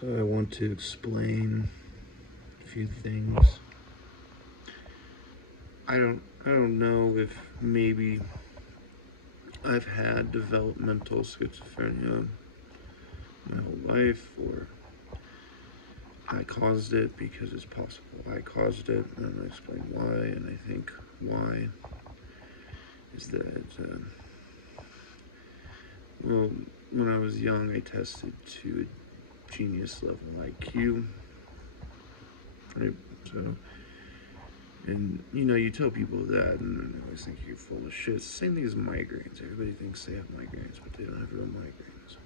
So I want to explain a few things. I don't know if maybe I've had developmental schizophrenia my whole life, or I caused it, because it's possible I caused it, and I'll explain why. And I think why is that, well, when I was young, I tested to a genius level IQ, right? So, and you tell people that, and they always think you're full of shit. It's the same thing as migraines. Everybody thinks they have migraines, but they don't have real migraines.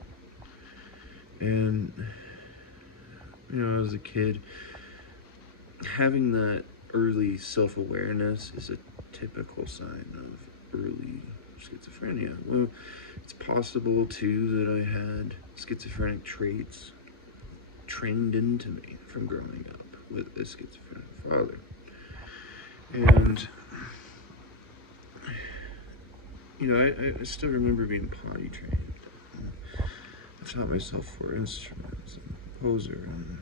And as a kid, having that early self-awareness is a typical sign of early schizophrenia. Well, it's possible too that I had schizophrenic traits trained into me from growing up with a schizophrenic father. And I still remember being potty trained. I've taught myself 4 instruments, and poser, and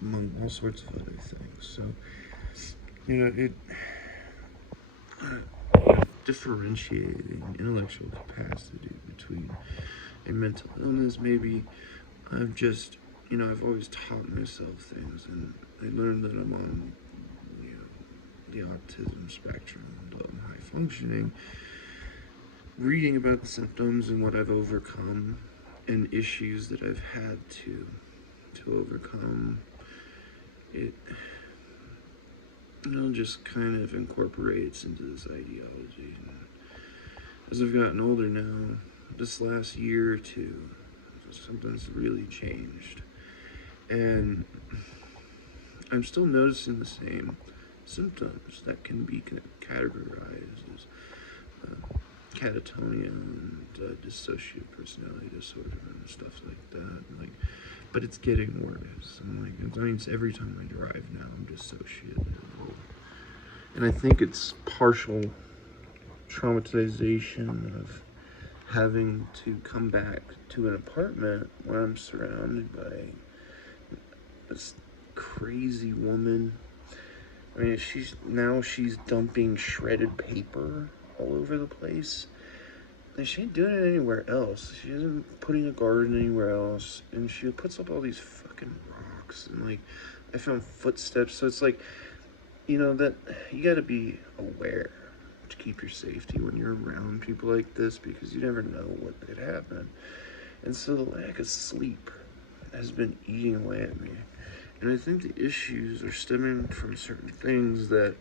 among all sorts of other things. So, it differentiating intellectual capacity between a mental illness. Maybe I've always taught myself things, and I learned that I'm on, the autism spectrum, and I'm high functioning. Reading about the symptoms and what I've overcome, and issues that I've had to overcome, it just kind of incorporates into this ideology. And as I've gotten older now, this last year or two, something's really changed. And I'm still noticing the same symptoms that can be categorized as catatonia and dissociative personality disorder and stuff like that. But it's getting worse. It's every time I drive now, I'm dissociated. And I think it's partial traumatization of having to come back to an apartment where I'm surrounded by this crazy woman. She's dumping shredded paper all over the place. And she ain't doing it anywhere else. She isn't putting a garden anywhere else. And she puts up all these fucking rocks. And I found footsteps. So it's that you gotta be aware to keep your safety when you're around people like this, because you never know what could happen. And so the lack of sleep has been eating away at me. And I think the issues are stemming from certain things that,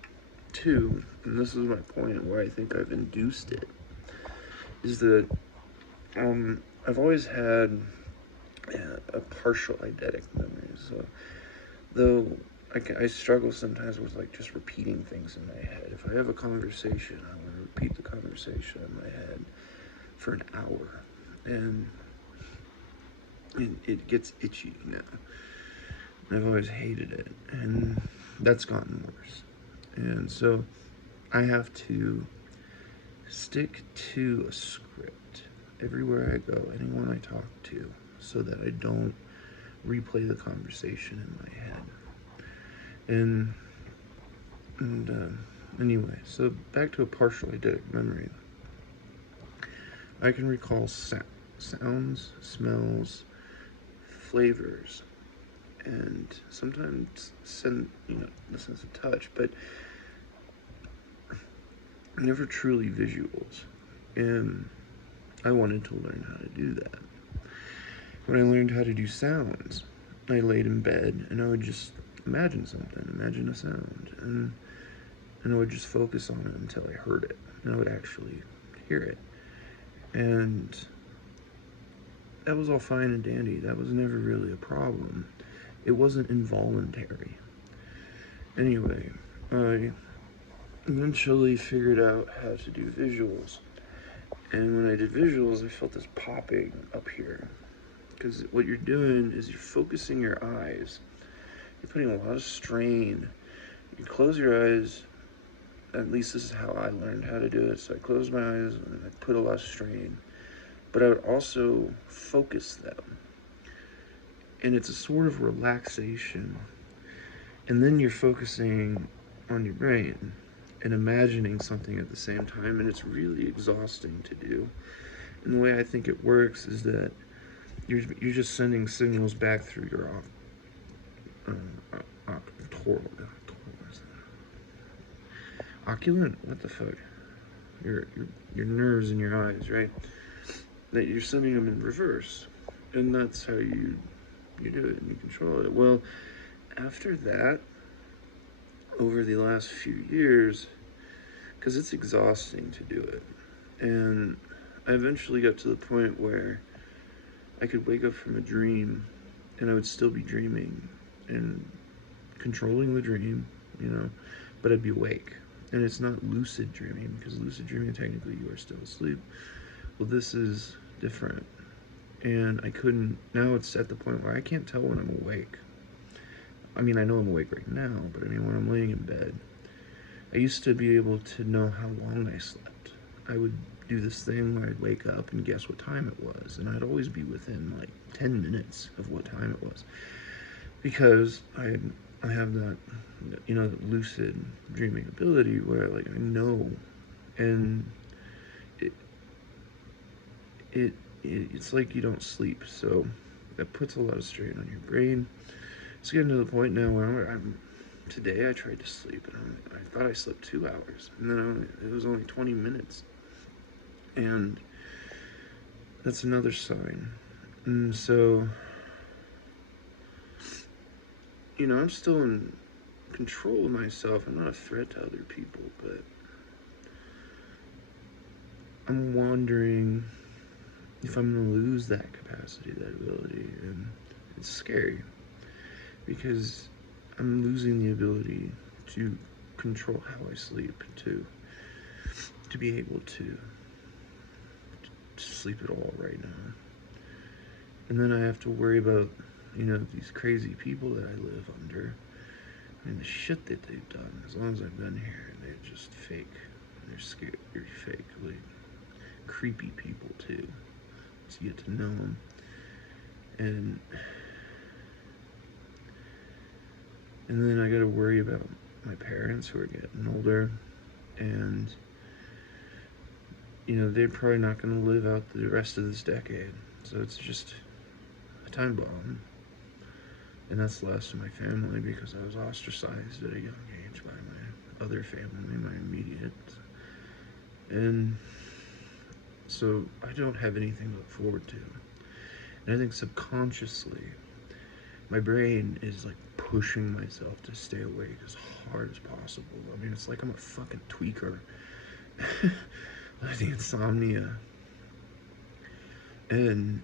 too, and this is my point where I think I've induced it, is that I've always had a partial eidetic memory. So, though I struggle sometimes with just repeating things in my head. If I have a conversation, I want to repeat the conversation in my head for an hour, and it gets itchy now. I've always hated it, and that's gotten worse. And so I have to stick to a script everywhere I go, anyone I talk to, so that I don't replay the conversation in my head. And anyway, so back to a partial eidetic memory. I can recall sounds, smells, flavors, and sometimes the sense of touch, but never truly visuals. And I wanted to learn how to do that. When I learned how to do sounds, I laid in bed and I would just imagine a sound, and I would just focus on it until I heard it, and I would actually hear it. And that was all fine and dandy. That was never really a problem. It wasn't involuntary. Anyway, I eventually figured out how to do visuals. And when I did visuals, I felt this popping up here. Because what you're doing is you're focusing your eyes. You're putting a lot of strain. You close your eyes. At least this is how I learned how to do it. So I closed my eyes and I put a lot of strain. But I would also focus them. and it's a sort of relaxation. And then you're focusing on your brain and imagining something at the same time, and it's really exhausting to do. And the way I think it works is that you're just sending signals back through your oculant. What the fuck? Your nerves in your eyes, right? That you're sending them in reverse, and that's how you do it and you control it. Well, after that, over the last few years, because it's exhausting to do it, and I eventually got to the point where I could wake up from a dream and I would still be dreaming and controlling the dream, but I'd be awake. And it's not lucid dreaming, because lucid dreaming, technically, you are still asleep. Well, this is different. And now it's at the point where I can't tell when I'm awake. I mean, I know I'm awake right now, but when I'm laying in bed, I used to be able to know how long I slept. I would do this thing where I'd wake up and guess what time it was, and I'd always be within like 10 minutes of what time it was, because I have that, that lucid dreaming ability where like I know, and it's like you don't sleep, so that puts a lot of strain on your brain. It's getting to the point now where today I tried to sleep, and I thought I slept 2 hours, and then it was only 20 minutes, and that's another sign. And so, I'm still in control of myself. I'm not a threat to other people, but I'm wondering if I'm going to lose that capacity, that ability, and it's scary, because I'm losing the ability to control how I sleep, to be able to sleep at all right now. And then I have to worry about, these crazy people that I live under, and the shit that they've done. As long as I've been here, they're just fake. They're scary, fake, like creepy people too. So you get to know them, and then I got to worry about my parents who are getting older, and they're probably not going to live out the rest of this decade. So it's just a time bomb. And that's the last of my family, because I was ostracized at a young age by my other family, my immediate. And so I don't have anything to look forward to. And I think subconsciously, my brain is like pushing myself to stay awake as hard as possible. I mean, it's like I'm a fucking tweaker. The insomnia. And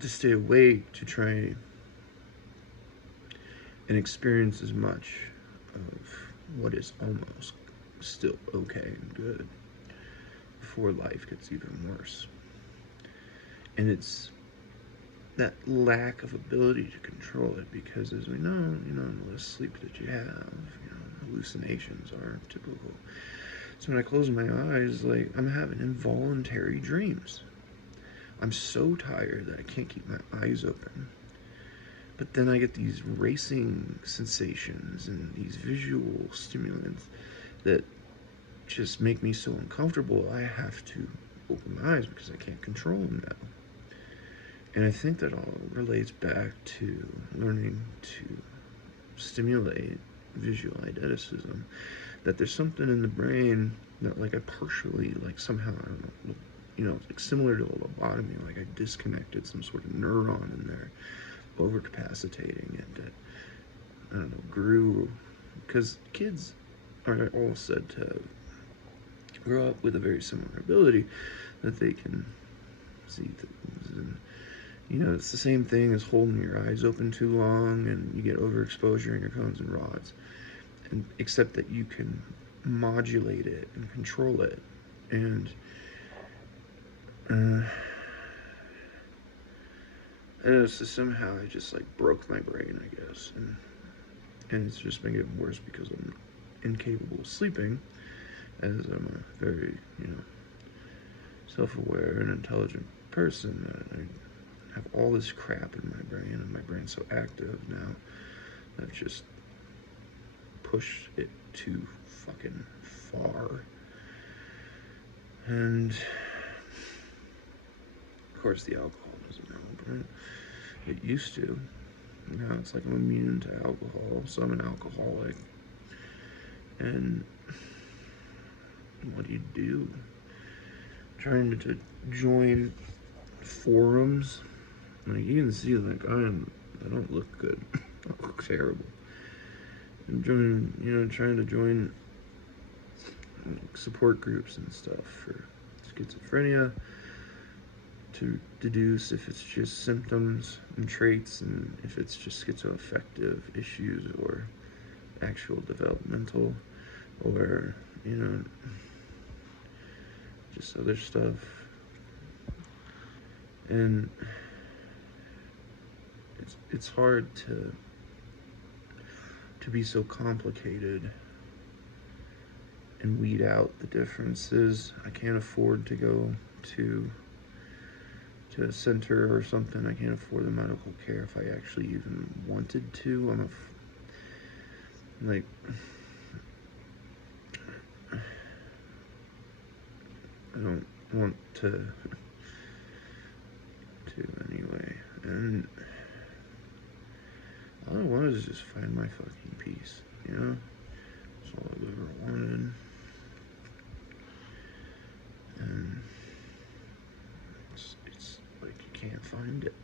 to stay awake, to try and experience as much of what is almost still okay and good before life gets even worse. And it's that lack of ability to control it, because as we know, the less sleep that you have, hallucinations are typical. So when I close my eyes, like, I'm having involuntary dreams. I'm so tired that I can't keep my eyes open. But then I get these racing sensations and these visual stimulants that just make me so uncomfortable. I have to open my eyes because I can't control them now. And I think that all relates back to learning to stimulate visual eideticism. That there's something in the brain that, like, I partially, like, somehow, I don't know, like similar to a lobotomy, like I disconnected some sort of neuron in there, overcapacitating it, that, I don't know, grew, because kids are all said to grow up with a very similar ability, that they can see things, and it's the same thing as holding your eyes open too long, and you get overexposure in your cones and rods, and except that you can modulate it and control it. And I don't know, so somehow I just like broke my brain, I guess, and it's just been getting worse because I'm incapable of sleeping, as I'm a very, self-aware and intelligent person. I have all this crap in my brain, and my brain's so active now. I've just pushed it too fucking far. And of course the alcohol doesn't help, right? It used to. Now it's like I'm immune to alcohol, so I'm an alcoholic. And what do? Trying to join forums. Like, you can see, like, I don't look good. I look terrible. I'm trying to join like, support groups and stuff for schizophrenia, to deduce if it's just symptoms and traits, and if it's just schizoaffective issues or actual developmental, or just other stuff. And it's hard to be so complicated and weed out the differences. I can't afford to go to a center or something. I can't afford the medical care if I actually even wanted to. I don't want to anyway. And all I wanted is just find my fucking peace, That's all I've ever wanted. And it's like you can't find it.